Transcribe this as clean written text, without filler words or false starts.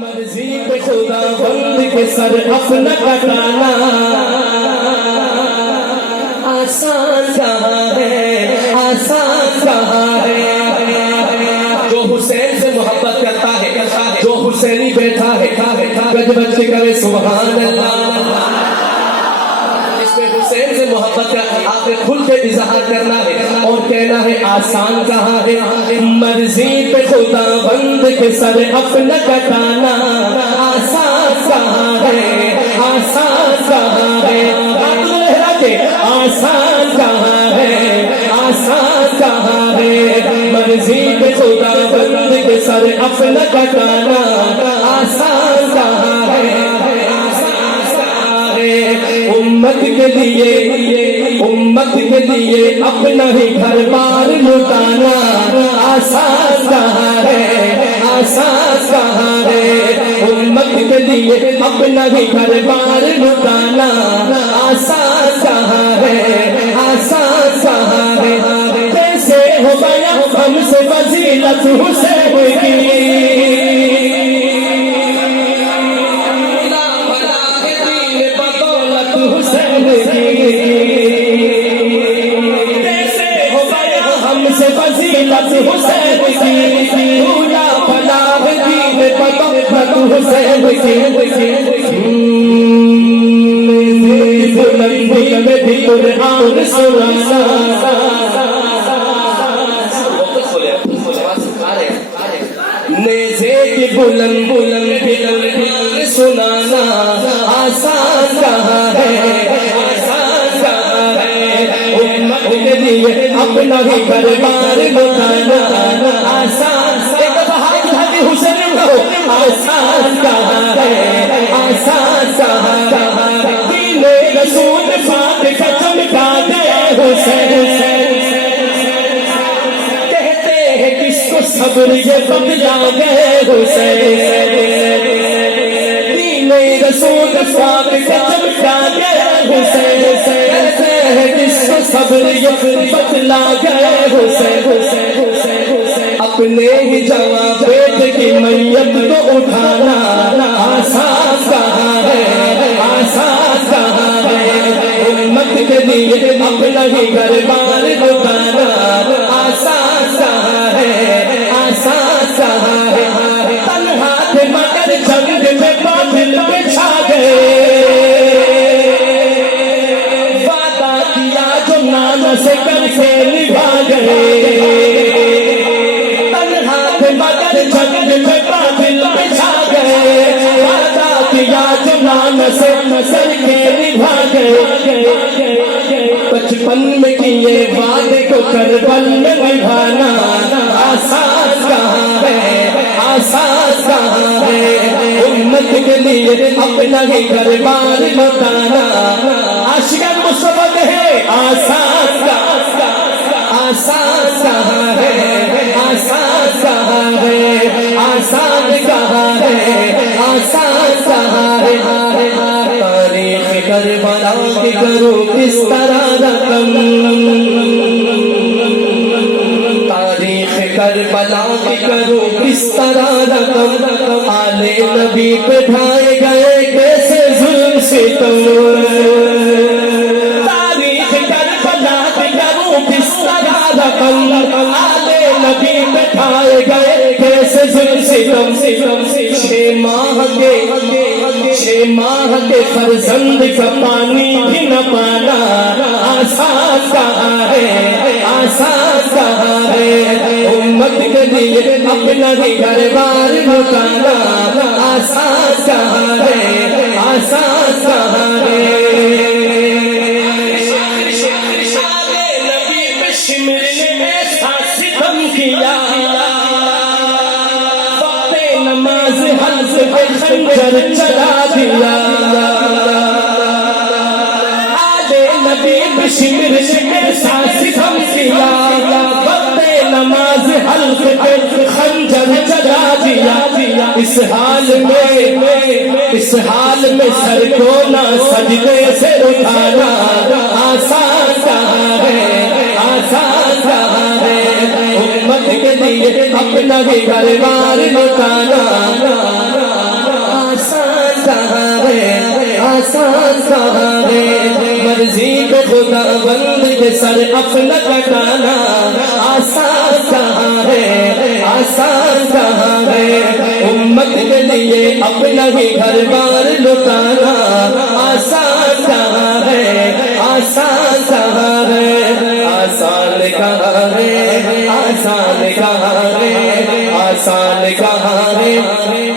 مرضی پہ خدا بند کے سر اپنا کٹانا آسان کہاں ہے، آسان کہاں ہے۔ جو حسین سے محبت کرتا ہے، جو حسینی بیٹھا ہے، گج بج کے کرے سبحان اللہ۔ جس میں حسین سے محبت کا آپ نے کھل کے اظہار کرنا ہے اور کہنا ہے آسان کہاں ہے۔ مرضی پہ خدا بند کے سر اپنا کٹانا آسان کہاں ہے، آسان کہاں ہے۔ آسان کہاں ہے، آسان کہاں ہے۔ مرضی پہ خدا بند کے سر اپنا کٹانا آسان کہاں ہے، آسان کہاں ہے۔ امت کے لیے، امت کے لیے اپنا ہی گھر بار لٹانا آسان کہاں ہے، آسان کہاں ہے۔ امت کے لیے اپنا ہی گھر بار لٹانا آسان کہاں ہے، آسان کہاں ہے۔ کیسے ہو گیا ہم سے فضیلت حسین کی، فضیلت حسین کی بھولا فلاح دین بدولت حسین کی۔ بلندی میں بھی قرآن سنانا، نیزے کی بلند بلند سنانا آسان کہاں ہے، آسان کہاں ہے۔ امت کے لیے اپنا ہی گھر بار لٹانا آسان، حسین کہو آسان کہاں ہے، آسان کہاں ہے۔ دین رسول پاک کا چمکا گیا حسین، کہتے ہیں کس کو صبر یہ بتلا گئے حسین۔ دین رسول پاک کا چمکا گیا حسین، کہتے ہیں کس کو صبر یہ بتلا گئے حسین۔ اپنے ہی جوان بیٹے کی میت کو اٹھانا آسان کہاں ہے، آسان کہاں ہے۔ امت کے لیے اپنا ہی گھر بار لٹانا آسان کہاں ہے، آسان کہاں ہے۔ تنہا تھے مگر جنگ میں باطل پہ چھا گئے، وعدہ کیا جو نام سے کر کے نبھا گئے۔ مگر جنگ میں باطل پہ چھا گئے، وعدہ کیا جو نام سے کر کے نبھا گئے۔ بچپن میں کیے وعدے کو کربل میں نبھانا آسان کہاں ہے، آسان کہاں ہے۔ امت کے لیے اپنا ہی گھر بار لٹانا عاشقان مصطفیٰ ہے آسان کہاں، آسان کہاں ہے، آسان کہاں ہے، آسان کہاں ہے، آسان کہاں ہے۔ تاریخ کربلا کی کرو کس طرح رقم، تاریخ کربلا کی کرو کس طرح رقم۔ آل نبی پہ ڈھائے گئے کیسے ظلم ستم، تاریخ کربلا کی کرو کس طرح رقم۔ آل نبی پہ ڈھائے گئے کیسے ظلم ستم۔ 6 ماہ کے فرزند کا پانی بھی نہ پانا آسان کہاں ہے، آسان کہاں ہے۔ امت کے لیے اپنا ہی گھر بار لٹانا آسان کہاں ہے، آسان کہاں ہے۔ نبی پہ شمر نے ایسا ستم کیا، نماز حلف پہ خنجر چلا دیا۔ آل نبی پہ شمر نے ایسا ستم کیا، وقت نماز حلف پہ خنجر چلا دیا۔ اس حال میں سر کو نہ سجدے سے اٹھانا آسان کہاں ہے، آسان کہاں ہے۔ امت کے لیے اپنا ہی گھر بار لٹانا خدا بند کے سر اپنا کٹانا آسان کہاں ہے، آسان کہاں ہے، امت کے لیے اپنا ہی گھر بار لٹانا آسان کہاں ہے، آسان کہاں ہے، آسان کہاں ہے، آسان کہاں ہے، آسان کہاں ہے،